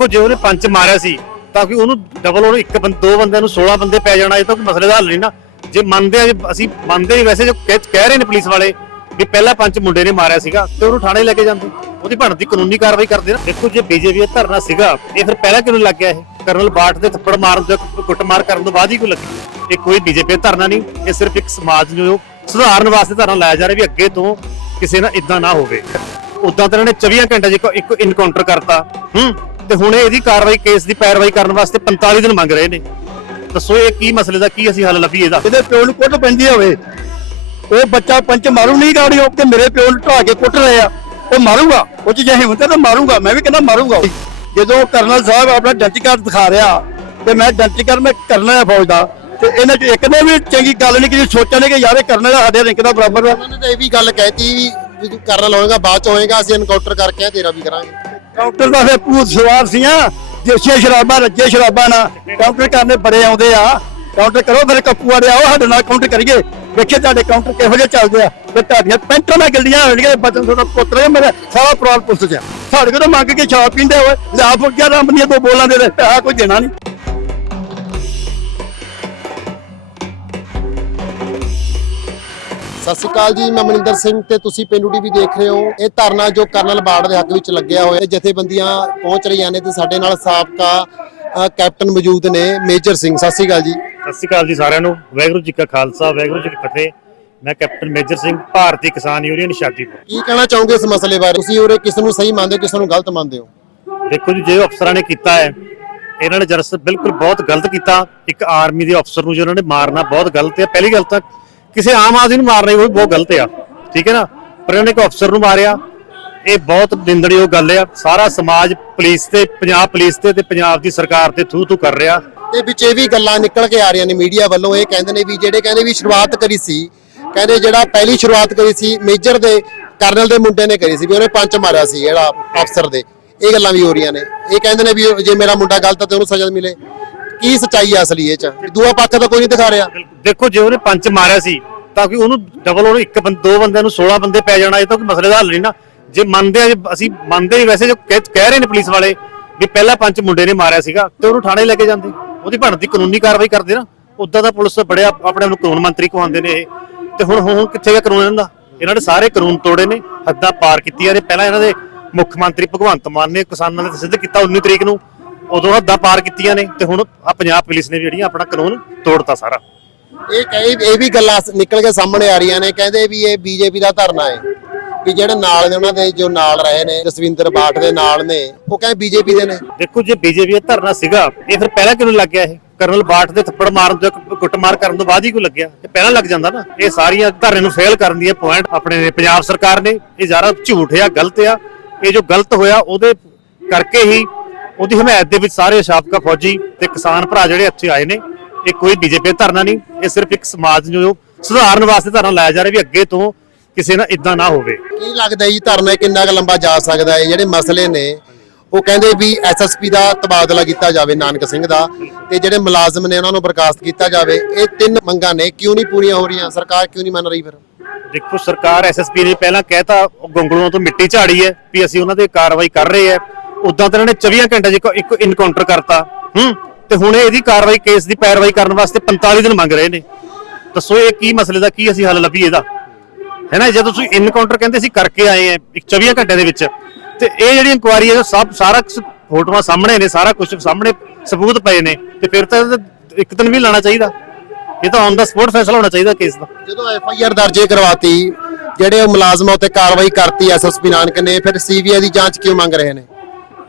ਦੇਖੋ, ਜੇ ਉਹਨੇ ਪੰਜ ਮਾਰਿਆ ਸੀ, ਤਾਂ ਕਿ ਉਹਨੂੰ ਡਬਲ ਉਹਨੂੰ ਇੱਕ ਬੰਦ, ਦੋ ਬੰਦਿਆਂ ਨੂੰ 16 ਬੰਦੇ ਪੈ ਜਾਣਾ, ਇਹ ਤਾਂ ਕੋਈ ਮਸਲੇ ਦਾ ਹੱਲ ਨਹੀਂ ਨਾ। ਜੇ ਮੰਨਦੇ ਆ, ਜੇ ਅਸੀਂ ਮੰਨਦੇ ਨਹੀਂ ਵੈਸੇ, ਜੋ ਕਹਿ ਕਹਿ ਰਹੇ ਨੇ ਪੁਲਿਸ ਵਾਲੇ ਵੀ ਪਹਿਲਾ ਪੰਜ ਮੁੰਡੇ ਨੇ ਮਾਰਿਆ ਸੀਗਾ, ਤੇ ਉਹਨੂੰ ਥਾਣੇ ਲੈ ਕੇ ਜਾਂਦੇ। ਉਹਦੀ ਬਣਦੀ ਕਾਨੂੰਨੀ ਕਾਰਵਾਈ ਕਰਦੇ ਨਾ। ਦੇਖੋ, ਜੇ ਬੀਜੇਪੀ ਦਾ ਧਰਨਾ ਸੀਗਾ, ਇਹ ਫਿਰ ਪਹਿਲਾਂ ਕਿਉਂ ਲੱਗ ਗਿਆ ਇਹ? ਕਰਨਲ ਬਾਟ ਦੇ ਥੱਪੜ ਮਾਰਨ ਤੋਂ, ਕੁੱਟਮਾਰ ਕਰਨ ਤੋਂ ਬਾਅਦ ਹੀ ਕਿਉਂ ਲੱਗੀ? ਇਹ ਕੋਈ ਬੀਜੇਪੀ ਦਾ ਧਰਨਾ ਨਹੀਂ, ਇਹ ਸਿਰਫ ਇੱਕ ਸਮਾਜ ਨੂੰ ਸੁਧਾਰਨ ਵਾਸਤੇ ਧਰਨਾ ਲਾਇਆ ਜਾ ਰਿਹਾ ਵੀ ਅੱਗੇ ਤੋਂ ਕਿਸੇ ਨਾਲ ਇਦਾਂ ਨਾ ਹੋਵੇ। ਉਦਾਂ ਤਾਂ ਇਹਨਾਂ ਨੇ 24 ਘੰਟੇ 'ਚ ਇੱਕ ਇਨਕਾਊਂਟਰ ਕਰਤਾ। ਹੂੰ। ਤੇ ਹੁਣ ਇਹਦੀ ਕਾਰਵਾਈ ਕੇਸ ਦੀ ਪੈਰਵਾਈ ਕਰਨ ਵਾਸਤੇ 45 ਦਿਨ ਮੰਗ ਰਹੇ ਨੇ। ਦੱਸੋ ਇਹ ਕੀ ਮਸਲੇ ਦਾ ਕੀ ਅਸੀਂ ਹੱਲ ਲੱਭੀਏ ਇਹਦਾ? ਇਹਦੇ ਪਿਓ ਨੂੰ ਕੁੱਟ ਪੈਂਦੀ ਹੋਵੇ। ਉਹ ਬੱਚਾ ਪੰਚ ਮਾਰੂ ਨਹੀਂ ਗਾੜੀ ਉਹ ਤੇ ਮੇਰੇ ਪਿਓ ਨੂੰ ਢਾ ਕੇ ਕੁੱਟ ਰਹੇ ਆ। ਉਹ ਮਾਰੂਗਾ ਉਹ ਜੇ ਹਿੰਮਤ ਹੈ ਤਾਂ ਮਾਰੂਗਾ ਮੈਂ ਵੀ ਕਹਿੰਦਾ ਮਾਰੂਗਾ ਜਦੋਂ ਕਰਨਲ ਸਾਹਿਬ ਆਪਣਾ ਡੈਂਟੀ ਕਾਰਡ ਦਿਖਾ ਰਿਹਾ ਤੇ ਮੈਂ ਡੈਂਟੀ ਕਾਰਡ ਮੈਂ ਕਰਨਲ ਹੈ ਫੌਜ ਦਾ ਤੇ ਇਹਨਾਂ ਚ ਇੱਕ ਨੇ ਵੀ ਚੰਗੀ ਗੱਲ ਨਹੀਂ ਕੀਤੀ ਸੋਚਿਆ ਨੇ ਕਿ ਯਾਰ ਇਹ ਕਰਨਲ ਸਾਡੇ ਰਿੰਕ ਦਾ ਬਰਾਬਰ ਵਾ ਉਹਨਾਂ ਨੇ ਤਾਂ ਇਹ ਵੀ ਗੱਲ ਕਹਿਤੀ ਵੀ ਵੀ ਤੂੰ ਕਰਨ ਹੋਏਗਾ ਬਾਅਦ ਚ ਹੋਏਗਾ ਅਸੀਂ ਐਨਕਾਊਂਟਰ ਕਰਕੇ ਆ, ਤੇਰਾ ਵੀ ਕਰਾਂਗੇ। ਕਾਊਂਟਰ ਦਾ ਫਿਰ ਭੂਤ ਸਵਾਰ ਸੀਆਂ ਦੇਸ਼ੀਆਂ ਸ਼ਰਾਬਾਂ ਰੱਜੇ ਸ਼ਰਾਬਾਂ ਨਾਲ ਕਾਊਂਟਰ ਕਰਨੇ ਬੜੇ ਆਉਂਦੇ ਆ। ਕਾਊਂਟਰ ਕਰੋ ਫਿਰ ਕੱਪੂ ਵਾਲੇ ਆਓ, ਸਾਡੇ ਨਾਲ ਕਾਊਂਟਰ ਕਰੀਏ। ਵੇਖੇ ਤੁਹਾਡੇ ਕਾਊਂਟਰ ਕਿਹੋ ਜਿਹੇ ਚੱਲਦੇ ਆ। ਤੇ ਤੁਹਾਡੀਆਂ ਪੈਂਟਾਂ ਨਾਲ ਗੱਡੀਆਂ ਹੋਣਗੀਆਂ, ਬਚਨ ਤੁਹਾਡਾ ਪੁੱਤਰ ਹੈ, ਮੇਰਾ ਸਾਰਾ ਪਰਿਵਾਰ ਪੁਲਿਸ ਚ ਸਾਡੇ ਕੋਲ ਮੰਗ ਕੇ ਸ਼ਰਾਬ ਪੀਂਦੇ ਹੋਏ ਲਿਆ ਗਿਆ ਰੰਬ ਦੀਆਂ ਦੋ ਬੋਲਾਂ ਦੇ ਦੇ ਪੈਸਾ ਕੋਈ ਦੇਣਾ ਨਹੀਂ। ਸਤਿ ਸ਼੍ਰੀ ਅਕਾਲ ਜੀ ਮੈਂ ਮਨਿੰਦਰ ਸਿੰਘ ਤੇ ਤੁਸੀਂ ਪੇਂਡੂ ਟੀਵੀ ਦੇਖ ਰਹੇ ਹੋ। ਇਹ ਧਰਨਾ ਜੋ ਕਰਨਲ ਬਾੜ ਦੇ ਹੱਕ ਵਿੱਚ ਲੱਗਿਆ ਹੋਇਆ ਹੈ ਜਥੇਬੰਦੀਆਂ ਪਹੁੰਚ ਰਹੀਆਂ ਨੇ ਤੇ ਸਾਡੇ ਨਾਲ ਸਾਬਕਾ ਕੈਪਟਨ ਮੌਜੂਦ ਨੇ ਮੇਜਰ ਸਿੰਘ। ਸਤਿ ਸ਼੍ਰੀ ਅਕਾਲ ਜੀ। ਸਤਿ ਸ਼੍ਰੀ ਅਕਾਲ ਜੀ ਸਾਰਿਆਂ ਨੂੰ। ਵਾਹਿਗੁਰੂ ਜੀ ਕਾ ਖਾਲਸਾ ਵਾਹਿਗੁਰੂ ਜੀ ਕੀ ਫਤਿਹ। ਮੈਂ ਕੈਪਟਨ ਮੇਜਰ ਸਿੰਘ ਭਾਰਤੀ ਕਿਸਾਨ ਯੂਨੀਅਨ ਸ਼ਾਦੀਪੁਰ ਕੀ ਕਹਿਣਾ ਚਾਹੋਗੇ ਇਸ ਮਸਲੇ ਬਾਰੇ? ਤੁਸੀਂ ਉਰੇ ਕਿਸ ਨੂੰ ਸਹੀ ਮੰਨਦੇ ਹੋ ਕਿਸ ਨੂੰ ਗਲਤ ਮੰਨਦੇ ਹੋ? ਦੇਖੋ ਜੀ ਜੇ ਅਫਸਰਾਂ ਨੇ ਕੀਤਾ ਹੈ ਇਹਨਾਂ ਨੇ ਜਰਸ ਬਿਲਕੁਲ ਬਹੁਤ ਗਲਤ ਕੀਤਾ। ਇੱਕ ਆਰਮੀ ਦੇ ਅਫਸਰ ਨੂੰ ਜਿਹਨਾਂ ਨੇ ਮਾਰਨਾ ਬਹੁਤ ਗਲਤ ਹੈ। ਪਹਿਲੀ ਗੱਲ ਤਾਂ ਕਿਸੇ ਆਮ ਆਦਮੀ ਨੂੰ ਮਾਰਨਾ ਹੀ ਬਹੁਤ ਗਲਤ ਆ, ਠੀਕ ਹੈ ਨਾ? ਪਰ ਇਹਨਾਂ ਇੱਕ ਅਫਸਰ ਨੂੰ ਮਾਰਿਆ। ਇਹ ਬਹੁਤ ਨਿੰਦਣਯੋਗ ਗੱਲ ਆ। ਸਾਰਾ ਸਮਾਜ ਪੁਲਿਸ ਤੇ, ਪੰਜਾਬ ਪੁਲਿਸ ਤੇ ਤੇ ਪੰਜਾਬ ਦੀ ਸਰਕਾਰ ਤੇ ਥੂ ਥੂ ਕਰ ਰਿਹਾ। ਤੇ ਵਿੱਚ ਇਹ ਵੀ ਗੱਲਾਂ ਨਿਕਲ ਕੇ ਆ ਰਹੀਆਂ ਨੇ ਮੀਡੀਆ ਵੱਲੋਂ। ਇਹ ਕਹਿੰਦੇ ਨੇ ਵੀ ਜਿਹੜੇ ਕਹਿੰਦੇ ਵੀ ਸ਼ੁਰੂਆਤ ਕਰੀ ਸੀ, ਕਹਿੰਦੇ ਜਿਹੜਾ ਪਹਿਲੀ ਸ਼ੁਰੂਆਤ ਕਰੀ ਸੀ, ਮੇਜਰ ਦੇ, ਕਰਨਲ ਦੇ ਮੁੰਡੇ ਨੇ ਕਰੀ ਸੀ ਵੀ ਉਹਨੇ ਪੰਜ ਮਾਰਿਆ ਸੀ ਜਿਹੜਾ ਅਫਸਰ ਦੇ। ਇਹ ਗੱਲਾਂ ਵੀ ਹੋ ਰਹੀਆਂ ਨੇ। ਇਹ ਕਹਿੰਦੇ ਨੇ ਵੀ ਜੇ ਮੇਰਾ ਮੁੰਡਾ ਗਲਤ ਹੈ ਤੇ ਉਹਨੂੰ ਸਜ਼ਾ ਮਿਲੇ। ਕੀ ਸੱਚਾਈ ਹੈ ਅਸਲੀ ਇਹ ਚ? ਦੂਆ ਪੱਖ ਤਾਂ ਕੋਈ ਨਹੀਂ ਦਿਖਾ ਰਿਹਾ। ਦੇਖੋ, ਜੇ ਉਹਨੇ ਪੰਜ ਮਾਰਿਆ ਸੀ, ਤਾਂ ਕਿ ਉਹਨੂੰ ਡਬਲ ਉਹਨੂੰ ਇੱਕ ਬੰਦ ਦੋ ਬੰਦਿਆਂ ਨੂੰ 16 ਬੰਦੇ ਪੈ ਜਾਣਾ, ਇਹ ਤਾਂ ਕੋਈ ਮਸਲੇ ਦਾ ਹੱਲ ਨਹੀਂ ਨਾ। ਜੇ ਮੰਨਦੇ ਆ, ਜੇ ਅਸੀਂ ਮੰਨਦੇ ਨਹੀਂ ਵੈਸੇ, ਜੋ ਕਹਿ ਕਹਿ ਰਹੇ ਨੇ ਪੁਲਿਸ ਵਾਲੇ ਵੀ ਪਹਿਲਾ ਪੰਜ ਮੁੰਡੇ ਨੇ ਮਾਰਿਆ ਸੀਗਾ, ਤੇ ਉਹਨੂੰ ਥਾਣੇ ਲੈ ਕੇ ਜਾਂਦੇ। ਉਹਦੀ ਬਣਦੀ ਕਾਨੂੰਨੀ ਕਾਰਵਾਈ ਕਰਦੇ ਨਾ, ਉਦਾਂ ਦਾ ਪੁਲਿਸ ਬੜਿਆ ਆਪਣੇ ਆਪ ਨੂੰ ਕਾਨੂੰਨ ਮੰਤਰੀ ਕਹਾਉਂਦੇ ਨੇ ਇਹ। ਤੇ ਹੁਣ ਹੁਣ ਕਿੱਥੇ ਗਿਆ ਕਾਨੂੰਨ ਇਹਨਾਂ ਦਾ? ਇਹਨਾਂ ਨੇ ਸਾਰੇ ਕਾਨੂੰਨ ਤੋੜੇ ਨੇ, ਹੱਦਾਂ ਪਾਰ ਕੀਤੀਆਂ ਨੇ। ਪਹਿਲਾਂ ਇਹਨਾਂ ਦੇ ਮੁੱਖ ਮੰਤਰੀ ਭਗਵੰਤ ਮਾਨ ਨੇ ਕਿਸਾਨਾਂ ਨੇ ਸਿੱਧ ਕੀਤਾ 19 ਤਰੀਕ ਨੂੰ। ਉਦੋਂ ਹੱਦਾਂ ਪਾਰ ਕੀਤੀਆਂ ਨੇ ਤੇ ਹੁਣ ਆ ਪੰਜਾਬ ਪੁਲਿਸ ਨੇ ਵੀ ਜਿਹੜੀਆਂ ਆਪਣਾ ਕਾਨੂੰਨ ਤੋੜਤਾ ਸਾਰਾ। ਇਹ ਕਈ ਇਹ ਵੀ ਗੱਲਾਂ ਨਿਕਲ ਕੇ ਸਾਹਮਣੇ ਆ ਰਹੀਆਂ ਨੇ ਕਹਿੰਦੇ ਵੀ ਇਹ ਬੀਜੇਪੀ ਦਾ ਧਰਨਾ ਹੈ ਵੀ ਜਿਹੜੇ ਨਾਲ ਨੇ ਉਹਨਾਂ ਦੇ ਜੋ ਨਾਲ ਰਹੇ ਨੇ ਜਸਵਿੰਦਰ ਬਾਠ ਦੇ ਨਾਲ ਨੇ ਉਹ ਕਹਿੰਦੇ ਬੀਜੇਪੀ ਦੇ ਨੇ। ਦੇਖੋ ਜੇ ਬੀਜੇਪੀ ਦਾ ਧਰਨਾ ਸੀਗਾ ਇਹ ਫਿਰ ਪਹਿਲਾਂ ਕਿਉਂ ਲੱਗ ਗਿਆ ਇਹ? ਕਰਨਲ ਬਾਠ ਦੇ ਥੱਪੜ ਮਾਰਨ ਤੋਂ ਕੁ- ਕੁੱਟਮਾਰ ਕਰਨ ਤੋਂ ਬਾਅਦ ਹੀ ਕਿਉਂ ਲੱਗਿਆ? ਇਹ ਪਹਿਲਾਂ ਲੱਗ ਜਾਂਦਾ ਨਾ। ਇਹ ਸਾਰੀਆਂ ਧਰਨੇ ਨੂੰ ਫੇਲ ਕਰਨ ਦੀਆਂ ਪੁਆਇੰਟ ਆਪਣੇ ਨੇ ਪੰਜਾਬ ਸਰਕਾਰ ਨੇ। ਇਹ ਜ਼ਿਆਦਾ ਝੂਠ ਆ ਗਲਤ ਆ। ਇਹ ਜੋ ਗਲਤ ਹੋਇਆ ਉਹਦੇ ਕਰਕੇ ਹੀ ਉਹਦੀ ਹਮਾਇਤ ਦੇ ਵਿੱਚ ਸਾਰੇ ਸਾਬਕਾ ਫੌਜੀ ਤੇ ਕਿਸਾਨ ਭਰਾ ਜਿਹੜੇ ਇੱਥੇ ਆਏ ਨੇ ਇਹ ਕੋਈ ਬੀਜੇਪੀ ਧਰਨਾ ਨਹੀਂ ਇਹ ਸਿਰਫ ਇੱਕ ਸਮਾਜ ਨੂੰ ਸੁਧਾਰਨ ਵਾਸਤੇ ਧਰਨਾ ਲਾਇਆ ਜਾ ਰਿਹਾ ਵੀ ਅੱਗੇ ਤੋਂ ਕਿਸੇ ਨਾਲ ਇਦਾਂ ਨਾ ਹੋਵੇ। ਕੀ ਲੱਗਦਾ ਜੀ ਧਰਨਾ ਕਿੰਨਾ ਕੁ ਲੰਬਾ ਜਾ ਸਕਦਾ ਹੈ? ਜਿਹੜੇ ਮਸਲੇ ਨੇ ਉਹ ਕਹਿੰਦੇ ਵੀ ਐਸਐਸਪੀ ਦਾ ਤਬਾਦਲਾ ਕੀਤਾ ਜਾਵੇ ਨਾਨਕ ਸਿੰਘ ਦਾ ਤੇ ਜਿਹੜੇ ਮੁਲਾਜ਼ਮ ਨੇ ਉਹਨਾਂ ਨੂੰ ਬਰਖਾਸਤ ਕੀਤਾ ਜਾਵੇ ਇਹ ਤਿੰਨ ਮੰਗਾਂ ਨੇ ਕਿਉਂ ਨਹੀਂ ਪੂਰੀਆਂ ਹੋ ਰਹੀਆਂ? ਸਰਕਾਰ ਕਿਉਂ ਨਹੀਂ ਮੰਨ ਰਹੀ ਫਿਰ? ਦੇਖੋ ਸਰਕਾਰ ਐਸਐਸਪੀ ਨੇ ਪਹਿਲਾਂ ਕਹਿਤਾ ਉਹ ਗੰਗਲੂਆਂ ਤੋਂ ਮਿੱਟੀ ਝਾੜੀ ਹੈ ਵੀ ਅਸੀਂ ਉਹਨਾਂ ਤੇ ਕਾਰਵਾਈ ਕਰ ਰਹੇ ਆ ਉਦਾਂ ਤਾਂ ਇਹਨਾਂ ਨੇ 24 ਘੰਟੇ 'ਚ ਇੱਕ- ਇਨਕਾਊਂਟਰ ਕਰਤਾ, ਹੂੰ? ਤੇ ਹੁਣ ਇਹਦੀ ਕਾਰਵਾਈ, ਕੇਸ ਦੀ ਪੈਰਵਾਈ ਕਰਨ ਵਾਸਤੇ 45 ਦਿਨ ਮੰਗ ਰਹੇ ਨੇ। ਦੱਸੋ ਇਹ ਕੀ ਮਸਲੇ ਦਾ, ਕੀ ਅਸੀਂ ਹੱਲ ਲੱਭੀਏ ਇਹਦਾ? ਹੈ ਨਾ ਜਦੋਂ ਤੁਸੀਂ ਇਨਕਾਊਂਟਰ ਕਹਿੰਦੇ ਅਸੀਂ ਕਰਕੇ ਆਏ ਆ 24 ਘੰਟੇ ਦੇ ਵਿੱਚ, ਤੇ ਇਹ ਜਿਹੜੀ ਇਨਕੁਆਇਰੀ ਹੈ ਸਭ, ਸਾਰਾ ਫੋਟੋਆਂ ਸਾਹਮਣੇ ਨੇ, ਸਾਰਾ ਕੁਝ ਸਾਹਮਣੇ ਸਬੂਤ ਪਏ ਨੇ, ਤੇ ਫਿਰ ਤਾਂ ਇੱਕ ਦਿਨ ਵੀ ਲਾਣਾ ਚਾਹੀਦਾ। ਇਹ ਤਾਂ ਔਨ ਦਾ ਸਪੋਰਟ ਫੈਸਲਾ ਹੋਣਾ ਚਾਹੀਦਾ ਕੇਸ ਦਾ। ਜਦੋਂ ਐਫ ਆਈ ਆਰ ਦਰਜ ਕਰਵਾਤੀ, ਜਿਹੜੇ ਉਹ ਮੁਲਾਜ਼ਮਾਂ ਉੱਤੇ ਕਾਰਵਾਈ ਕਰਤੀ ਐਸਐਸਪੀ ਨਾਨਕ ਨੇ, ਫਿਰ ਸੀਬੀਆਈ ਦੀ ਜਾਂਚ ਕਿਉਂ ਮੰਗ ਰਹੇ ਨੇ?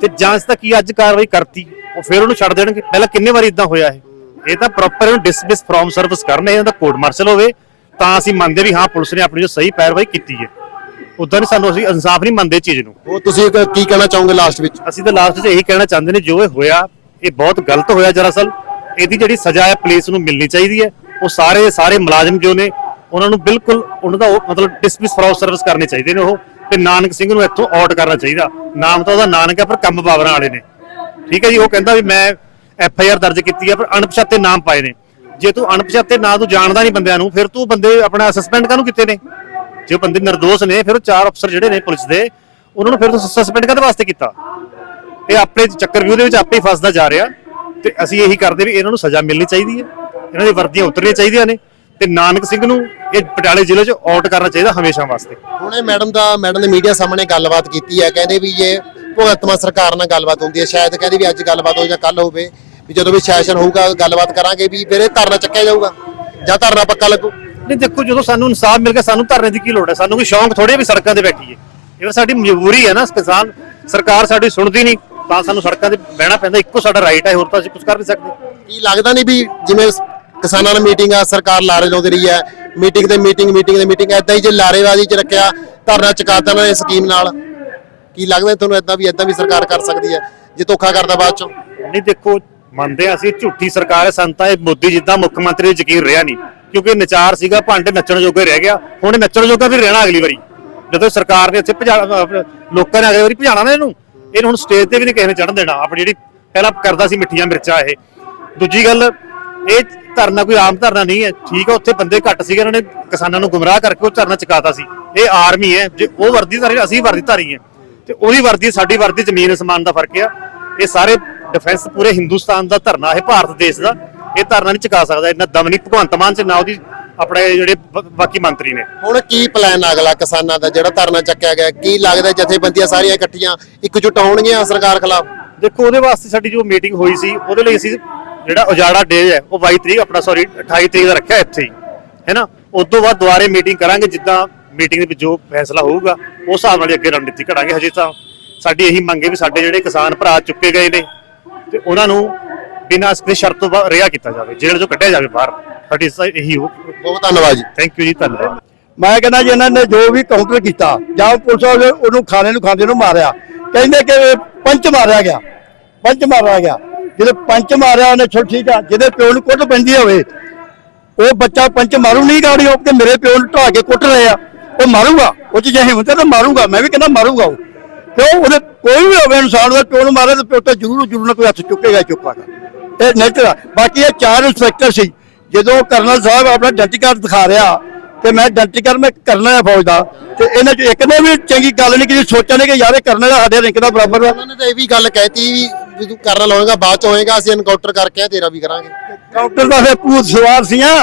ਤੇ ਜਾਂਚ ਤਾਂ ਕੀ ਅੱਜ ਕਾਰਵਾਈ ਕਰਤੀ? ਉਹ ਫਿਰ ਉਹਨੂੰ ਛੱਡ ਦੇਣਗੇ। ਪਹਿਲਾਂ ਕਿੰਨੇ ਵਾਰੀ ਇਦਾਂ ਹੋਇਆ ਇਹ? ਇਹ ਤਾਂ ਪ੍ਰੋਪਰ ਇਹਨੂੰ ਡਿਸਮਿਸ ਫਰੋਮ ਸਰਵਿਸ ਕਰਨੇ ਇਹਦਾ ਕੋਰਟ ਮਾਰਸ਼ਲ ਹੋਵੇ। ਤਾਂ ਅਸੀਂ ਮੰਨਦੇ ਵੀ ਹਾਂ ਪੁਲਿਸ ਨੇ ਆਪਣੀ ਜੋ ਸਹੀ ਪੈਰਵਾਈ ਕੀਤੀ ਹੈ। ਉਦਾਂ ਨਹੀਂ ਸਾਨੂੰ ਅਸੀਂ ਇਨਸਾਫ ਨਹੀਂ ਮੰਨਦੇ ਚੀਜ਼ ਨੂੰ। ਉਹ ਤੁਸੀਂ ਕ- ਕੀ ਕਹਿਣਾ ਚਾਹੋਗੇ ਲਾਸਟ ਵਿੱਚ? ਅਸੀਂ ਤਾਂ ਲਾਸਟ 'ਚ ਇਹੀ ਕਹਿਣਾ ਚਾਹੁੰਦੇ ਨੇ ਜੋ ਇਹ ਹੋਇਆ ਇਹ ਬਹੁਤ ਗਲਤ ਹੋਇਆ ਦਰਅਸਲ। ਇਹਦੀ ਜਿਹੜੀ ਸਜ਼ਾ ਹੈ ਪੁਲਿਸ ਨੂੰ ਮਿਲਣੀ ਚਾਹੀਦੀ ਹੈ। ਉਹ ਸਾਰੇ ਸਾਰੇ ਮੁਲਾਜ਼ਮ ਜੋ ਨੇ ਉਹਨਾਂ ਨੂੰ ਬਿਲਕੁਲ ਉਹਨਾਂ ਦਾ ਮਤਲਬ ਡਿਸਮਿਸ ਫਰੋਮ ਸਰਵਿਸ ਕਰਨੇ ਚਾਹੀਦੇ ਨੇ ਉਹ। ਤੇ ਨਾਨਕ ਸਿੰਘ ਨੂੰ ਇੱਥੋਂ ਆਊਟ ਕਰਨਾ ਚਾਹੀਦਾ। ਨਾਮ ਤਾਂ ਉਹਦਾ ਨਾਨਕ ਹੈ ਪਰ ਕੰਮ ਪਾਵਰਾਂ ਵਾਲੇ ਨੇ। ਠੀਕ ਹੈ ਜੀ, ਉਹ ਕਹਿੰਦਾ ਵੀ ਮੈਂ ਐਫ ਆਈ ਆਰ ਦਰਜ ਕੀਤੀ ਹੈ ਪਰ ਅਣਪਛਾਤੇ ਨਾਮ ਪਾਏ ਨੇ। ਜੇ ਤੂੰ ਅਣਪਛਾਤੇ ਨਾਂ ਤੂੰ ਜਾਣਦਾ ਨਹੀਂ ਬੰਦਿਆਂ ਨੂੰ, ਫਿਰ ਤੂੰ ਬੰਦੇ ਆਪਣਾ ਸਸਪੈਂਡ ਕਾਹਨੂੰ ਕੀਤੇ ਨੇ? ਜੇ ਬੰਦੇ ਨਿਰਦੋਸ਼ ਨੇ, ਫਿਰ ਉਹ ਚਾਰ ਅਫਸਰ ਜਿਹੜੇ ਨੇ ਪੁਲਿਸ ਦੇ, ਉਹਨਾਂ ਨੂੰ ਫਿਰ ਤੂੰ ਸਸਪੈਂਡ ਕਾਹਦੇ ਵਾਸਤੇ ਕੀਤਾ? ਇਹ ਆਪਣੇ ਚੱਕਰ ਵਿਊ ਦੇ ਵਿੱਚ ਆਪੇ ਹੀ ਫਸਦਾ ਜਾ ਰਿਹਾ ਤੇ ਅਸੀਂ ਇਹੀ ਕਰਦੇ ਵੀ ਇਹਨਾਂ ਨੂੰ ਸਜ਼ਾ ਮਿਲਣੀ ਚਾਹੀਦੀ ਹੈ। ਇਹਨਾਂ ਦੀ ਵਰਦੀਆਂ ਉਤਰਨੀਆਂ ਚਾਹੀਦੀਆਂ ਨੇ। ਤੇ ਨਾਨਕ ਸਿੰਘ ਨੂੰ ਇਹ ਪਟਿਆਲੇ ਜ਼ਿਲ੍ਹੇ 'ਚ ਆਊਟ ਕਰਨਾ ਚਾਹੀਦਾ ਹਮੇਸ਼ਾ ਵਾਸਤੇ। ਹੁਣ ਇਹ ਮੈਡਮ ਦਾ ਮੈਡਮ ਨੇ ਮੀਡੀਆ ਸਾਹਮਣੇ ਗੱਲਬਾਤ ਕੀਤੀ ਹੈ ਕਹਿੰਦੇ ਵੀ ਜੇ ਭਗਵੰਤ ਮਾਨ ਸਰਕਾਰ ਨਾਲ ਗੱਲਬਾਤ ਹੁੰਦੀ ਹੈ। ਸ਼ਾਇਦ ਕਹਿੰਦੇ ਵੀ ਅੱਜ ਗੱਲਬਾਤ ਹੋ ਜਾਂ ਕੱਲ ਹੋਵੇ ਵੀ ਜਦੋਂ ਵੀ ਸੈਸ਼ਨ ਹੋਊਗਾ ਗੱਲਬਾਤ ਕਰਾਂਗੇ ਵੀ ਫਿਰ ਇਹ ਧਰਨਾ ਚੱਕਿਆ ਜਾਊਗਾ ਜਾਂ ਧਰਨਾ ਪੱਕਾ ਲੱਗੂ। ਨਹੀਂ ਦੇਖੋ ਜਦੋਂ ਸਾਨੂੰ ਇਨਸਾਫ ਮਿਲ ਗਿਆ ਸਾਨੂੰ ਧਰਨੇ ਦੀ ਕੀ ਲੋੜ ਹੈ? ਸਾਨੂੰ ਕੋਈ ਸ਼ੌਂਕ ਥੋੜੀ ਵੀ ਸੜਕਾਂ ਤੇ ਬੈਠੀਏ। ਇਹ ਸਾਡੀ ਮਜਬੂਰੀ ਹੈ ਨਾ ਕਿਸਾਨ ਸਰਕਾਰ ਸਾਡੀ ਸੁਣਦੀ ਨਹੀਂ ਤਾਂ ਸਾਨੂੰ ਸੜਕਾਂ ਤੇ ਬਹਿਣਾ ਪੈਂਦਾ। ਇੱਕੋ ਸਾਡਾ ਰਾਈਟ ਹੈ ਹੋਰ ਤਾਂ ਅਸੀਂ ਕੁਝ ਕਰ ਨਹੀਂ ਸਕਦੇ। ਕੀ ਲੱਗਦਾ ਨਹੀਂ ਵੀ ਜਿਵੇਂ ਕਿਸਾਨਾਂ ਨਾਲ ਮੀਟਿੰਗ ਆ, ਸਰਕਾਰ ਲਾਰੇ ਲਾਉਂਦੀ ਰਹੀ ਹੈ। ਮੀਟਿੰਗ ਤੇ ਮੀਟਿੰਗ ਮੀਟਿੰਗ ਤੇ ਮੀਟਿੰਗ ਐਦਾਂ ਹੀ ਜੇ ਲਾਰੇਬਾਜ਼ੀ ਚ ਰੱਖਿਆ, ਧਰਨਾ ਚੁਕਾਤਾ ਨਾ ਇਹ ਸਕੀਮ ਨਾਲ। ਕੀ ਲੱਗਦਾ ਤੁਹਾਨੂੰ ਐਦਾਂ ਵੀ ਐਦਾਂ ਵੀ ਸਰਕਾਰ ਕਰ ਸਕਦੀ ਹੈ, ਜੇ ਧੋਖਾ ਕਰਦਾ ਬਾਅਦ ਚੋਂ? ਨਹੀਂ, ਦੇਖੋ, ਮੰਨਦੇ ਹਾਂ ਅਸੀਂ, ਝੂਠੀ ਸਰਕਾਰ ਹੈ, ਸੰਤਾ ਇਹ ਮੋਦੀ ਜਿੱਦਾਂ ਮੁੱਖ ਮੰਤਰੀ ਯਕੀਨ ਰਿਹਾ ਨਹੀਂ। ਕਿਉਂਕਿ ਨਚਾਰ ਸੀਗਾ, ਭਾਂਡੇ ਨੱਚਣ ਜੋਗੇ ਰਹਿ ਗਿਆ, ਹੁਣ ਨੱਚਣ ਜੋਗਾ ਵੀ ਰਹਿਣਾ ਅਗਲੀ ਵਾਰੀ। ਜਦੋਂ ਸਰਕਾਰ ਨੇ ਇੱਥੇ ਲੋਕਾਂ ਨੇ ਅਗਲੀ ਵਾਰੀ ਭਜਾਣਾ ਨਾ ਇਹਨੂੰ ਇਹਨੂੰ ਹੁਣ ਸਟੇਜ ਤੇ ਵੀ ਨਹੀਂ ਕਿਸੇ ਨੇ ਚੜਨ ਦੇਣਾ। ਆਪਣੀ ਜਿਹੜੀ ਪਹਿਲਾਂ ਕਰਦਾ ਸੀ ਮਿੱਠੀਆਂ ਮਿਰਚਾਂ ਇਹ। ਦੂਜੀ ਗੱਲ ਇਹ ਧਰਨਾ ਕੋਈ ਆਮ ਧਰਨਾ ਨਹੀਂ ਹੈ। ਠੀਕ ਹੈ ਉੱਥੇ ਬੰਦੇ ਘੱਟ ਸੀਗੇ ਇਹਨਾਂ ਨੇ ਕਿਸਾਨਾਂ ਨੂੰ ਗੁੰਮਰਾਹ ਕਰਕੇ ਉਹ ਧਰਨਾ ਚੁਕਾਤਾ ਸੀ। ਇਹ ਆਰਮੀ ਹੈ ਜੇ ਉਹ ਵਰਦੀ ਧਾਰੀ ਅਸੀਂ ਵਰਦੀ ਧਾਰੀ ਹੈ। ਤੇ ਉਹਦੀ ਵਰਦੀ ਸਾਡੀ ਵਰਦੀ ਜ਼ਮੀਨ ਅਸਮਾਨ ਦਾ ਫ਼ਰਕ ਆ ਇਹ ਸਾਰੇ ਡਿਫੈਂਸ ਪੂਰੇ ਹਿੰਦੁਸਤਾਨ ਦਾ ਧਰਨਾ ਹੈ ਭਾਰਤ ਦੇਸ਼ ਦਾ ਇਹ ਧਰਨਾ ਨਹੀਂ ਚੁਕਾ ਸਕਦਾ। ਇੰਨਾ ਦਮ ਨਹੀਂ ਭਗਵੰਤ ਮਾਨ ਚ ਨਾ ਉਹਦੀ ਆਪਣੇ ਜਿਹੜੇ ਬਾਕੀ ਮੰਤਰੀ ਨੇ। ਹੁਣ ਕੀ ਪਲਾਨ ਅਗਲਾ ਕਿਸਾਨਾਂ ਦਾ? ਜਿਹੜਾ ਧਰਨਾ ਚੱਕਿਆ ਗਿਆ ਕੀ ਲੱਗਦਾ ਜਥੇਬੰਦੀਆਂ ਸਾਰੀਆਂ ਇਕੱਠੀਆਂ ਇਕਜੁੱਟ ਹੋਣਗੀਆਂ ਸਰਕਾਰ ਖਿਲਾਫ? ਦੇਖੋ ਉਹਦੇ ਵਾਸਤੇ ਸਾਡੀ ਜੋ ਮੀਟਿੰਗ ਹੋਈ ਸੀ ਉਹਦੇ ਲਈ ਅਸੀਂ ਜਿਹੜਾ ਉਜਾੜਾ ਡੇ ਹੈ ਉਹ 22 ਤਰੀਕ ਆਪਣਾ ਸੌਰੀ 28 ਤਰੀਕ ਦਾ ਰੱਖਿਆ ਇੱਥੇ ਹੀ ਹੈਨਾ ਉਸ ਤੋਂ ਬਾਅਦ ਦੁਬਾਰੇ ਮੀਟਿੰਗ ਕਰਾਂਗੇ ਜਿੱਦਾਂ ਮੀਟਿੰਗ ਦੇ ਵਿੱਚ ਜੋ ਫੈਸਲਾ ਹੋਊਗਾ ਉਸ ਹਿਸਾਬ ਨਾਲ ਹੀ ਅੱਗੇ ਰਣਨੀਤੀ ਘੜਾਂਗੇ ਹਜੇ ਤਾਂ। ਸਾਡੀ ਇਹੀ ਮੰਗ ਹੈ ਵੀ ਸਾਡੇ ਜਿਹੜੇ ਕਿਸਾਨ ਭਰਾ ਚੁੱਕੇ ਗਏ ਨੇ ਤੇ ਉਹਨਾਂ ਨੂੰ ਬਿਨਾਂ ਇਸ ਸ਼ਰਤ ਤੋਂ ਰਿਹਾ ਕੀਤਾ ਜਾਵੇ ਜੇਲ੍ਹ ਚੋਂ ਕੱਢਿਆ ਜਾਵੇ ਬਾਹਰ। ਸਾਡੀ ਤਾਂ ਇਹੀ ਹੋ ਬਹੁਤ ਧੰਨਵਾਦ ਜੀ। ਥੈਂਕ ਯੂ ਜੀ ਧੰਨਵਾਦ। ਮੈਂ ਕਹਿੰਦਾ ਜੀ ਇਹਨਾਂ ਨੇ ਜੋ ਵੀ ਕਾਊਂਟਰ ਕੀਤਾ ਜਾਂ ਪੁਲਿਸ ਵਾਲੇ ਉਹਨੂੰ ਖਾਣੇ ਨੂੰ ਖਾਂਦੇ ਨੂੰ ਮਾਰਿਆ ਕਹਿੰਦੇ ਕਿ ਇਹ ਪੰਚ ਮਾਰਿਆ ਗਿਆ ਪੰਚ ਮਾਰਿਆ ਗਿਆ। ਜਿਹਦੇ ਪੰਚ ਮਾਰਿਆ ਉਹਨੇ, ਚਲੋ ਠੀਕ ਆ, ਜਿਹਦੇ ਪਿਓ ਨੂੰ ਕੁੱਟ ਪੈਂਦੀ ਹੋਵੇ, ਉਹ ਬੱਚਾ ਪੰਚ ਮਾਰੂ ਨਹੀਂ ਗਾੜੀ, ਉਹ ਕਿ ਮੇਰੇ ਪਿਓ ਨੂੰ ਢਾ ਕੇ ਕੁੱਟ ਰਹੇ ਆ, ਉਹ ਮਾਰੂਗਾ, ਉਹ ਚ ਜੇ ਹਿੰਮਤ ਹੈ ਤਾਂ ਮਾਰੂਗਾ, ਮੈਂ ਵੀ ਕਹਿੰਦਾ ਮਾਰੂਗਾ ਉਹ। ਕਿਉਂ? ਉਹਦੇ ਕੋਈ ਵੀ ਹੋਵੇ ਇਨਸਾਨ, ਉਹਦੇ ਪਿਓ ਨੂੰ ਮਾਰੇ ਤਾਂ ਪਿਓ ਤਾਂ ਜ਼ਰੂਰ ਜ਼ਰੂਰ ਨਾ ਕੋਈ ਹੱਥ ਚੁੱਕੇਗਾ ਹੀ ਚੁੱਕਾਗਾ ਇਹ ਨੈਚਰ ਆ ਬਾਕੀ ਇਹ ਚਾਰ ਇੰਸਪੈਕਟਰ ਸੀ, ਜਦੋਂ ਕਰਨਲ ਸਾਹਿਬ ਆਪਣਾ ਡੈਂਟੀ ਕਾਰਡ ਦਿਖਾ ਰਿਹਾ, ਤੇ ਮੈਂ ਡੈਂਟੀ ਕਾਰਡ ਮੈਂ ਕਰਨਾ ਹੈ ਫੌਜ ਦਾ, ਤੇ ਇਹਨਾਂ ਚ ਇੱਕ ਨੇ ਵੀ ਚੰਗੀ ਗੱਲ ਨਹੀਂ ਕਿ ਸੋਚਿਆ ਨੇ ਕਿ ਯਾਰ ਇਹ ਕਰਨਲ ਸਾਡੇ ਰਿੰਕ ਦਾ ਬਰਾਬਰ ਆ। ਉਹਨਾਂ ਨੇ ਤਾਂ ਇਹ ਵੀ ਗੱਲ ਕਹਿਤੀ ਵੀ ਵੀ ਤੂੰ ਕਰਨ ਲਾਉਏਗਾ ਬਾਅਦ ਚ ਹੋਏਗਾ, ਅਸੀਂ ਐਨਕਾਊਂਟਰ ਕਰਕੇ ਤੇਰਾ ਵੀ ਕਰਾਂਗੇ। ਕਾਊਂਟਰ ਦਾ ਫੇ ਭੂਤ ਸਵਾਰ ਸੀਆਂ,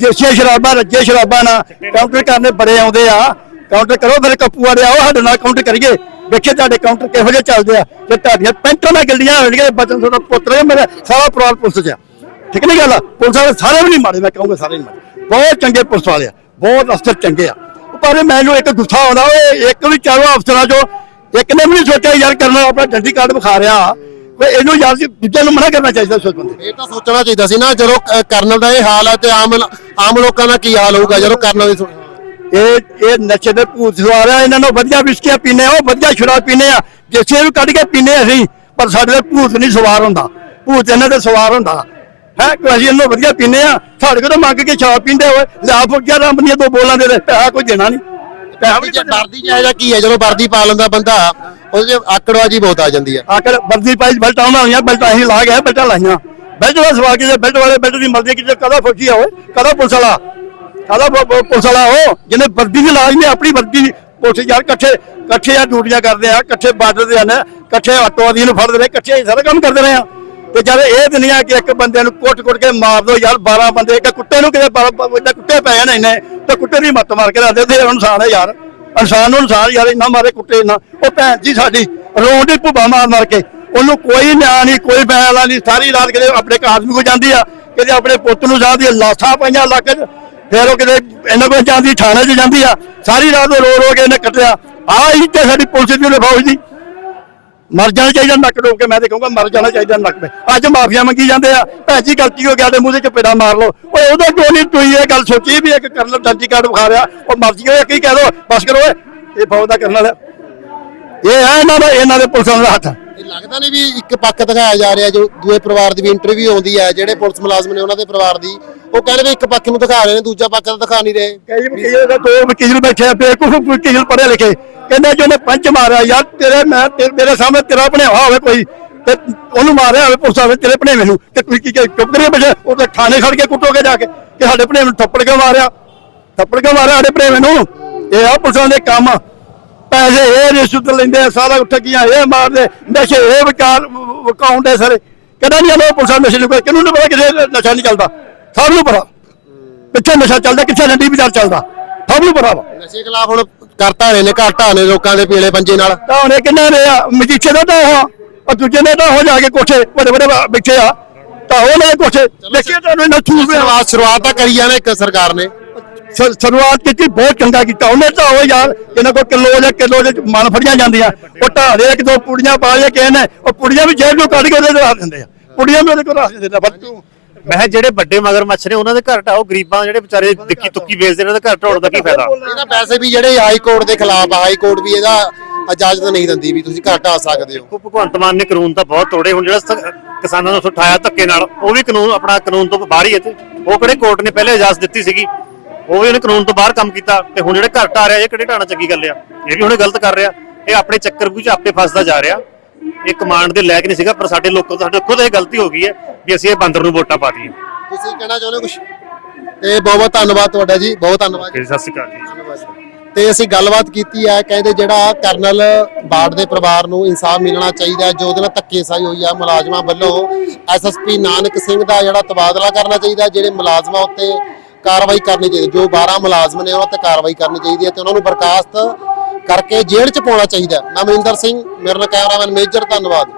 ਦੇਸ਼ੀਆਂ ਸ਼ਰਾਬਾਂ ਰੱਜੇ ਸ਼ਰਾਬਾਂ ਨਾਲ ਕਾਊਂਟਰ ਕਰਨੇ ਬੜੇ ਆਉਂਦੇ ਆ। ਕਾਊਂਟਰ ਕਰੋ ਫਿਰ ਕੱਪੂ ਵਾਲੇ, ਆਓ ਸਾਡੇ ਨਾਲ ਕਾਊਂਟਰ ਕਰੀਏ। ਵੇਖੇ ਤੁਹਾਡੇ ਕਾਊਂਟਰ ਕਿਹੋ ਜਿਹੇ ਚੱਲਦੇ ਆ। ਤੇ ਤੁਹਾਡੀਆਂ ਪੈਂਟਾਂ ਨਾਲ ਗਿਲਦੀਆਂ ਹੋਣਗੀਆਂ ਬਚਨ ਤੁਹਾਡਾ ਪੁੱਤਰ ਹੈ, ਮੇਰਾ ਸਾਰਾ ਪਰਿਵਾਰ ਪੁਲਿਸ 'ਚ ਆ। ਠੀਕ ਨਹੀਂ ਗੱਲ? ਪੁਲਿਸ ਵਾਲੇ ਸਾਰੇ ਵੀ ਨਹੀਂ ਮਾੜੇ, ਮੈਂ ਕਹੂੰਗਾ ਸਾਰੇ ਨਹੀਂ ਮਾੜੇ। ਬਹੁਤ ਚੰਗੇ ਪੁਲਿਸ ਵਾਲੇ ਆ, ਬਹੁਤ ਅਫਸਰ ਚੰਗੇ ਆ। ਪਰ ਮੈਨੂੰ ਇੱਕ ਗੁੱਸਾ ਆਉਂਦਾ, ਓਏ, ਇੱਕ ਵੀ ਚਾਰੋਂ ਅਫਸਰਾਂ 'ਚੋਂ ਇੱਕ ਨੇ ਵੀ ਨਹੀਂ ਸੋਚਿਆ, ਯਾਰ ਕਰਨਾ, ਆਪਣਾ ਡੰਡੀ ਕਾਰਡ ਵਿਖਾ ਰਿਹਾ। ਇਹਨੂੰ ਯਾਰ ਜੀ ਦੂਜੇ ਨੂੰ ਮਨਾ ਕਰਨਾ ਚਾਹੀਦਾ ਸੋਚ ਬੰਦੇ ਇਹ ਤਾਂ ਸੋਚਣਾ ਚਾਹੀਦਾ ਸੀ ਨਾ ਜਦੋਂ ਅ, ਕਰਨਲ ਦਾ ਇਹ ਹਾਲ ਹੈ ਤੇ ਆਮ ਆਮ ਲੋਕਾਂ ਦਾ ਕੀ ਹਾਲ ਹੋਊਗਾ ਜਦੋਂ ਕਰਨਲ ਦੀ ਸੁਣ ਇਹ ਇਹ ਨਸ਼ੇ ਦੇ ਭੂਤ ਸਵਾਰ ਆ ਇਹਨਾਂ ਨੂੰ ਵਧੀਆ ਵਿਸਕੀਆਂ ਪੀਨੇ ਆ ਉਹ ਵਧੀਆ ਸ਼ਰਾਬ ਪੀਨੇ ਆ। ਜਿਸੇ ਨੂੰ ਕੱਢ ਕੇ ਪੀਨੇ ਅਸੀਂ ਪਰ ਸਾਡੇ ਤੇ ਭੂਤ ਨਹੀਂ ਸਵਾਰ ਹੁੰਦਾ। ਭੂਤ ਇਹਨਾਂ ਤੇ ਸਵਾਰ ਹੁੰਦਾ। ਹੈ ਕਿ ਅਸੀਂ ਇਹਨੂੰ ਵਧੀਆ ਪੀਨੇ ਆ ਸਾਡੇ ਕੋਲ ਮੰਗ ਕੇ ਸ਼ਰਾਬ ਪੀਂਦੇ ਹੋਏ ਲਿਆ ਫੁੱਕਿਆ ਰੱਬ ਦੀਆਂ ਦੋ ਬੋਲਾਂ ਦੇ ਦੇ ਪੈਸਾ ਕੋਈ ਦੇਣਾ ਨਹੀਂ। ਪੈਸਾ ਵੀ ਜੇ ਵਰਦੀ ਚਾਹੀਦਾ ਕੀ ਹੈ ਜਦੋਂ ਵਰਦੀ ਪਾ ਲੈਂਦਾ ਬੰਦਾ ਉਹਦੇ 'ਚ ਆਕੜਵਾਜੀ ਬਹੁਤ ਆ ਜਾਂਦੀ ਆ। ਆਕਰ ਵਰਦੀ ਪਾਈ, ਬੈਲਟ ਹੋਈਆਂ ਬੈਲਟ ਅਸੀਂ ਲਾ ਗਿਆ ਬੈਲਟਾਂ ਲਾਈਆਂ। ਬੈਲਟ ਦਾ ਸਵਾਲ ਕਿਸੇ ਬੈਲਟ ਵਾਲੇ ਬੈਲਟ ਦੀ ਮਰਜ਼ੀ ਕਿਤੇ ਕਦਾ ਫੌਜੀ ਹੋਵੇ ਕਦਾ ਪੁਲਿਸ ਵਾਲਾ? ਕਦਾ ਪੁਲਿਸ ਵਾਲਾ ਹੋ ਜਿਹਨੇ ਵਰਦੀ ਦੀ ਲਾਜ ਨੇ, ਆਪਣੀ ਵਰਦੀ ਦੀ ਪੁਲਿਸ ਯਾਰ ਇਕੱਠੇ ਇਕੱਠੇ ਆ ਡਿਊਟੀਆਂ ਕਰਦੇ ਆ, ਇਕੱਠੇ ਬਾਰਡਰ ਦੇ ਹਨ, ਇਕੱਠੇ ਅੱਤਵਾਦੀ ਨੂੰ ਫੜਦੇ ਰਹੇ, ਇਕੱਠੇ ਹੀ ਸਾਰਾ ਕੰਮ ਕਰਦੇ ਰਹੇ ਆ। ਤੇ ਜਦ ਇਹ ਦੁਨੀਆ ਕਿ ਇੱਕ ਬੰਦੇ ਨੂੰ ਕੁੱਟ-ਕੁੱਟ ਕੇ ਮਾਰ ਦੋ, ਯਾਰ 12 ਬੰਦੇ, ਇੱਕ ਕੁੱਤੇ ਨੂੰ ਕਿਤੇ ਬੰਦਾ ਕੁੱਤੇ ਪੈ ਜਾਣ ਇੰਨੇ, ਤੇ ਕੁੱਤੇ ਦੀ ਮੱਤ ਮਾਰ ਕੇ ਰੱਖਦੇ ਤੇ ਇਹ ਇਨਸਾਨ ਹੈ ਯਾਰ। ਇਨਸਾਨ ਨੂੰ ਇਨਸਾਨ ਯਾਰ ਇੰਨਾ ਮਾਰੇ ਕੁੱਟੇ ਇੰਨਾ। ਉਹ ਭੈਣ ਜੀ ਸਾਡੀ ਰੋਣ ਦੀ ਭੁੱਬਾ ਮਾਰ ਮਾਰ ਕੇ, ਉਹਨੂੰ ਕੋਈ ਨਿਆਂ ਨਹੀਂ, ਕੋਈ ਬੈਲਾ ਨਹੀਂ, ਸਾਰੀ ਰਾਤ ਕਿਤੇ ਆਪਣੇ ਘਰ ਨੂੰ ਜਾਂਦੀ ਆ, ਕਿਤੇ ਆਪਣੇ ਪੁੱਤ ਨੂੰ ਜਾਂਦੀ ਆ, ਲਾਸ਼ਾਂ ਪਈਆਂ ਲੱਕ 'ਚ, ਫਿਰ ਉਹ ਕਿਤੇ ਇਹਨਾਂ ਕੋਲ ਜਾਂਦੀ, ਥਾਣੇ 'ਚ ਜਾਂਦੀ ਆ, ਸਾਰੀ ਰਾਤ ਉਹ ਰੋ ਰੋ ਕੇ ਇਹਨੇ ਕੱਟਿਆ। ਆ ਇੱਥੇ ਸਾਡੀ ਪੁਲਿਸ ਦੀ ਫੌਜ ਦੀ। ਮਰ ਜਾਣਾ ਚਾਹੀਦਾ ਨੱਕ ਡੋਬ ਕੇ, ਮੈਂ ਤੇ ਕਹੂੰਗਾ ਮਰ ਜਾਣਾ ਚਾਹੀਦਾ ਨੱਕ ਤੇ। ਅੱਜ ਮਾਫੀਆ ਮੰਗੀ ਜਾਂਦੇ ਆ, ਭੈਣ ਜੀ ਗਲਤੀ ਹੋ ਗਿਆ ਤੇ ਮੂੰਹ ਤੇ ਚਪੇੜਾ ਮਾਰ ਲਓ। ਓਏ, ਉਹਦਾ ਕਿਉਂ ਨਹੀਂ ਤੁਸੀਂ ਇਹ ਗੱਲ ਸੋਚੀ ਵੀ ਇੱਕ ਕਰਨਲ ਦਰਜੀ ਕਾਰਡ ਵਿਖਾ ਰਿਹਾ? ਉਹ ਮਰਜ਼ੀ ਹੋਇਆ ਕੀ ਕਹਿ ਦੋ, ਬਸ ਕਰੋ ਓਏ। ਇਹ ਫੌਜ ਦਾ ਕਰਨਲ ਹੈ ਇਹ ਹੈ ਇਹਨਾਂ ਦਾ, ਇਹਨਾਂ ਦੇ ਪੁਲਿਸ ਦਾ ਹੱਥ। ਲੱਗਦਾ ਨਹੀਂ ਵੀ ਇੱਕ ਪੱਖ ਦਿਖਾਇਆ ਜਾ ਰਿਹਾ ਜੋ ਦੂਏ ਪਰਿਵਾਰ ਦੀ ਵੀ ਇੰਟਰਵਿਊ ਆਉਂਦੀ ਹੈ, ਜਿਹੜੇ ਪੁਲਿਸ ਮੁਲਾਜ਼ਮ ਨੇ ਉਹਨਾਂ ਦੇ ਪਰਿਵਾਰ ਦੀ। ਉਹ ਕਹਿੰਦੇ ਵੀ ਇੱਕ ਪੱਖ ਨੂੰ ਦਿਖਾ ਰਹੇ ਨੇ, ਦੂਜਾ ਪੱਖ ਤਾਂ ਦਿਖਾ ਨਹੀਂ ਰਹੇ। ਕਈ ਵਕੀਲ ਦਾ ਦੋ ਵਕੀਲ ਬੈਠੇ ਆ ਬੇਵਕੂਫ ਵਕੀਲ ਪੜ੍ਹੇ ਲਿਖੇ। ਕਹਿੰਦੇ ਜੋ ਨੇ ਪੰਚ ਮਾਰਿਆ, ਯਾਰ ਤੇਰੇ ਮੈਂ ਤੇ- ਮੇਰੇ ਸਾਹਮਣੇ ਤੇਰਾ ਬਣਿਆ ਹੋਵੇ ਕੋਈ, ਤੇ ਉਹਨੂੰ ਮਾਰਿਆ ਹੋਵੇ ਪੁਲਿਸ ਆਵੇ ਤੇਰੇ ਭਣੇਵੇਂ ਨੂੰ ਤੇ ਤੁਸੀਂ ਕੀ ਚੁੱਪ ਕਰੀਏ ਬੈਠੇ, ਉਹ ਤੇ ਥਾਣੇ ਖੜ ਕੇ ਕੁੱਟੋਗੇ ਜਾ ਕੇ, ਕਿ ਸਾਡੇ ਭਣੇਵੇਂ ਨੂੰ ਥੱਪੜ ਕਿਉਂ ਮਾਰਿਆ? ਥੱਪੜ ਕਿਉਂ ਮਾਰਿਆ ਸਾਡੇ ਭਣੇਵੇਂ ਨੂੰ? ਇਹ ਆ ਪੁਲਿਸ ਦੇ ਕੰਮ ਪੈਸੇ ਇਹ ਰਿਸ਼ਵਤ ਲੈਂਦੇ ਆ ਸਾਰਾ ਠੱਗੀਆਂ ਇਹ ਮਾਰਦੇ ਨਸ਼ੇ ਇਹ ਵਿਕਾਰ ਵਕਾਉਂਦੇ ਸਾਰੇ। ਕਿਹੜਾ ਨਹੀਂ ਆਲੋ ਪੁਲਿਸ ਨਸ਼ੇ ਨੂੰ ਕਿਹਨੂੰ ਨਹੀਂ ਪਤਾ ਕਿਥੇ ਨਸ਼ਾ ਨਹੀਂ ਚੱਲਦਾ? ਸਭ ਨੂੰ ਪਤਾ। ਕਿੱਥੇ ਨਸ਼ਾ ਚੱਲਦਾ ਕਿੱਥੇ ਰੰਡੀ ਬਾਜ਼ਾਰ ਚੱਲਦਾ? ਸਭ ਨੂੰ ਪਤਾ ਵਾ। ਨਸ਼ੇ ਖਿਲਾਫ ਹੁਣ ਕਰਤਾ ਨੇ ਘਾਟਾ ਨੇ ਲੋਕਾਂ ਦੇ ਪੀਲੇ ਪੰਜੇ ਨਾਲ। ਤਾਂ ਉਹਨੇ ਕਿੰਨਾ ਨੇ ਆ? ਮਜੀਠੇ ਦਾ ਤਾਂ ਉਹ ਦੂਜੇ ਨੇ ਤਾਂ ਹੋ ਜਾ ਕੇ ਕੋਠੇ ਵੱਡੇ ਵੱਡੇ ਬੈਠੇ ਆ। ਤਾਂ ਉਹ ਨੇ ਕੋਠੇ। ਦੇਖਿਆ ਤੁਹਾਨੂੰ ਇਹਨਾਂ ਚੂਸ ਪਿਆ ਸ਼ੁਰੂਆਤ ਤਾਂ ਕਰੀ ਨਾ ਇੱਕ ਸਰਕਾਰ ਨੇ। ਸ਼ੁਰੂਆਤ ਕੀਤੀ ਬਹੁਤ ਚੰਗਾ ਕੀਤਾ। ਉਹਨੇ ਤਾਂ ਉਹ ਯਾਰ ਇਹਨਾਂ ਕੋਲ ਕਿਲੋ ਜਾਂ ਕਿਲੋ ਦੇ ਮਨ ਫੜੀਆਂ ਜਾਂਦੀਆਂ। ਉਹ ਢਾਲੇ ਇੱਕ ਦੋ ਪੁੜੀਆਂ ਪਾ ਲਿਆ ਕਿਸੇ ਨੇ ਉਹ ਪੁੜੀਆਂ ਵੀ ਜੇਬ ਚੋਂ ਕੱਢ ਕੇ ਉਹਦੇ ਰੱਖ ਦਿੰਦੇ ਆ। ਪੁੜੀਆਂ ਵੀ ਉਹਦੇ ਕੋਲ ਰੱਖ ਦਿੰਦੇ ਆ। ਤੂੰ ਮੈਂ ਜਿਹੜੇ ਵੱਡੇ ਮਗਰਮੱਛ ਨੇ ਉਹਨਾਂ ਦੇ ਘਰ ਢਾਓ ਗਰੀਬਾਂ ਜਿਹੜੇ ਵਿਚਾਰੇ ਦਿੱਕੀ ਤੁੱਕੀ ਵੇਚਦੇ ਨੇ ਉਹਨਾਂ ਦੇ ਘਰ ਢਾਉਣ ਦਾ ਕੀ ਫਾਇਦਾ? ਇਹਦਾ ਪੈਸੇ ਵੀ ਜਿਹੜੇ ਹਾਈ ਕੋਰਟ ਦੇ ਖਿਲਾਫ ਆ ਹਾਈ ਕੋਰਟ ਵੀ ਇਹਦਾ ਇਜਾਜ਼ਤ ਨਹੀਂ ਦਿੰਦੀ ਵੀ ਤੁਸੀਂ ਘਾਟਾ ਆ ਸਕਦੇ ਹੋ। ਭਗਵੰਤ ਮਾਨ ਨੇ ਕਾਨੂੰਨ ਤਾਂ ਬਹੁਤ ਤੋੜੇ। ਹੁਣ ਜਿਹੜਾ ਕਿਸਾਨਾਂ ਨੂੰ ਉਠਾਇਆ ਧੱਕੇ ਨਾਲ ਉਹ ਵੀ ਕਾਨੂੰਨ ਆਪਣਾ ਕਾਨੂੰਨ ਤੋਂ ਬਾਹਰ ਹੀ ਹੈ ਤੇ ਉਹ ਕਿਹੜੇ ਕੋਰਟ ਨੇ ਪਹਿਲੇ ਇਜਾਜ਼ਤ ਦਿੱਤੀ ਸੀਗੀ? ਉਹ ਵੀ ਉਹਨੇ ਕਾਨੂੰਨ ਤੋਂ ਬਾਹਰ ਕੰਮ ਕੀਤਾ ਤੇ ਹੁਣ ਜਿਹੜੇ ਘਰ ਢਾ ਰਿਹਾ ਇਹ ਕਿਹੜੇ ਢਾਣਾ ਚੰਗੀ ਗੱਲ ਆ? ਇਹ ਵੀ ਹੁਣੇ ਗਲਤ ਕਰ ਰਿਹਾ। ਇਹ ਆਪਣੇ ਚੱਕਰ ਵਿੱਚ ਆਪੇ ਫਸਦਾ ਜਾ ਰਿਹਾ। ਇਹ ਕਮਾਂਡ ਦੇ ਲਾਇਕ ਨਹੀਂ ਸੀਗਾ ਪਰ ਸਾਡੇ ਲੋਕਾਂ ਤੋਂ ਸਾਡੇ ਖੁਦ ਇਹ ਗਲਤੀ ਹੋ ਗਈ ਹੈ ਵੀ ਅਸੀਂ ਇਹ ਬਾਂਦਰ ਨੂੰ ਵੋਟਾਂ ਪਾ ਦਈਏ ਤੁਸੀਂ ਕਹਿਣਾ ਚਾਹੁੰਦੇ ਕੁਝ ਤੇ ਬਹੁਤ ਬਹੁਤ ਧੰਨਵਾਦ ਤੁਹਾਡਾ ਜੀ ਬਹੁਤ ਧੰਨਵਾਦ ਜੀ, ਸਤਿ ਸ਼੍ਰੀ ਅਕਾਲ ਜੀ। ਤੇ ਅਸੀਂ ਗੱਲਬਾਤ ਕੀਤੀ ਹੈ ਕਹਿੰਦੇ ਜਿਹੜਾ ਕਰਨਲ ਬਾੜ ਦੇ ਪਰਿਵਾਰ ਨੂੰ ਇਨਸਾਫ ਮਿਲਣਾ ਚਾਹੀਦਾ ਜੋ ਉਹਦੇ ਨਾਲ ਧੱਕੇਸ਼ਾਹੀ ਹੋਈ ਆ ਮੁਲਾਜ਼ਮਾਂ ਵੱਲੋਂ ਐਸਐਸਪੀ ਨਾਨਕ ਸਿੰਘ ਦਾ ਜਿਹੜਾ ਤਬਾਦਲਾ ਕਰਨਾ ਚਾਹੀਦਾ ਜਿਹੜੇ ਮੁਲਾਜ਼ਮਾਂ ਉੱਤੇ ਕਾਰਵਾਈ ਕਰਨੀ ਚਾਹੀਦੀ, ਜੋ 12 ਮੁਲਾਜ਼ਮ ਨੇ ਉਹਨਾਂ ਤੇ ਕਾਰਵਾਈ ਕਰਨੀ ਚਾਹੀਦੀ ਹੈ ਤੇ ਉਹਨਾਂ ਨੂੰ ਬਰਖਾਸਤ ਕਰਕੇ ਜੇਲ੍ਹ 'ਚ ਪਾਉਣਾ ਚਾਹੀਦਾ ਮੈਂ ਮਨਿੰਦਰ ਸਿੰਘ, ਮੇਰੇ ਨਾਲ ਕੈਮਰਾਮੈਨ ਮੇਜਰ, ਧੰਨਵਾਦ।